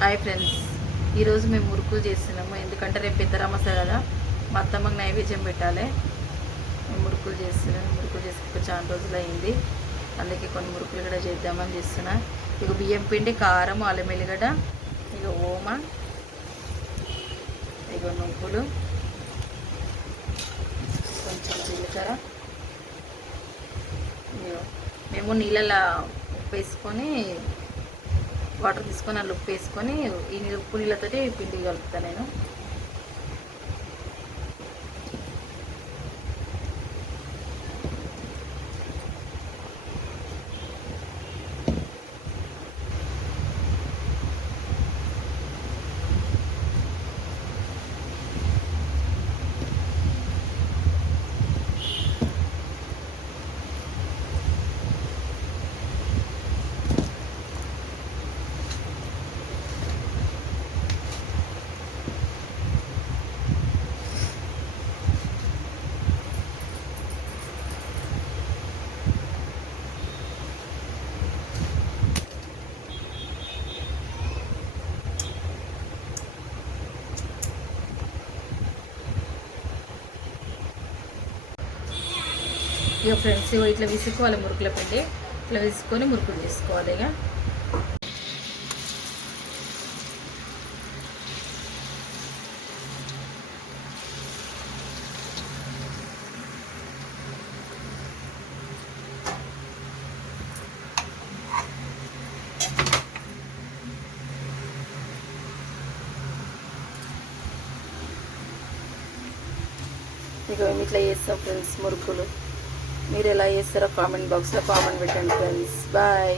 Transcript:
Hi friends, ఈరోజు మేము మురుకులు చేస్తున్నాము. ఎందుకంటే రేపు పెద్దరామస కదా, మా అత్తమ్మకి నైవేద్యం పెట్టాలి. మేము మురుకులు చేసి చాలా రోజులు అయింది. అందుకే కొన్ని మురుకులు కూడా చేద్దామని చేస్తున్నా. ఇక బియ్యం పిండి, కారం, అల్లం ఎల్లిగడ్డ, ఇక ఓమ, ఇక నువ్వులు, కొంచెం జీలకర్ర. మేము నీళ్ళలో ఉప్పు వేసుకొని, వాటర్ తీసుకొని అందులో ఉప్పు వేసుకొని ఈ ఉప్పు నీళ్ళతోటి పిండి కలుపుతాను నేను. ఇక ఫ్రెండ్స్, ఇట్లా విసుకోవాలి మురుకుల పిండి. ఇట్లా విసుకొని మురుకులు చేసుకోవాలి. ఇక మేము ఇట్లా చేస్తాం ఫ్రెండ్స్ మురుకులు. మీరు ఎలా చేస్తారో కామెంట్ బాక్స్లో కామెంట్ పెట్టండి ఫ్రెండ్స్. బాయ్.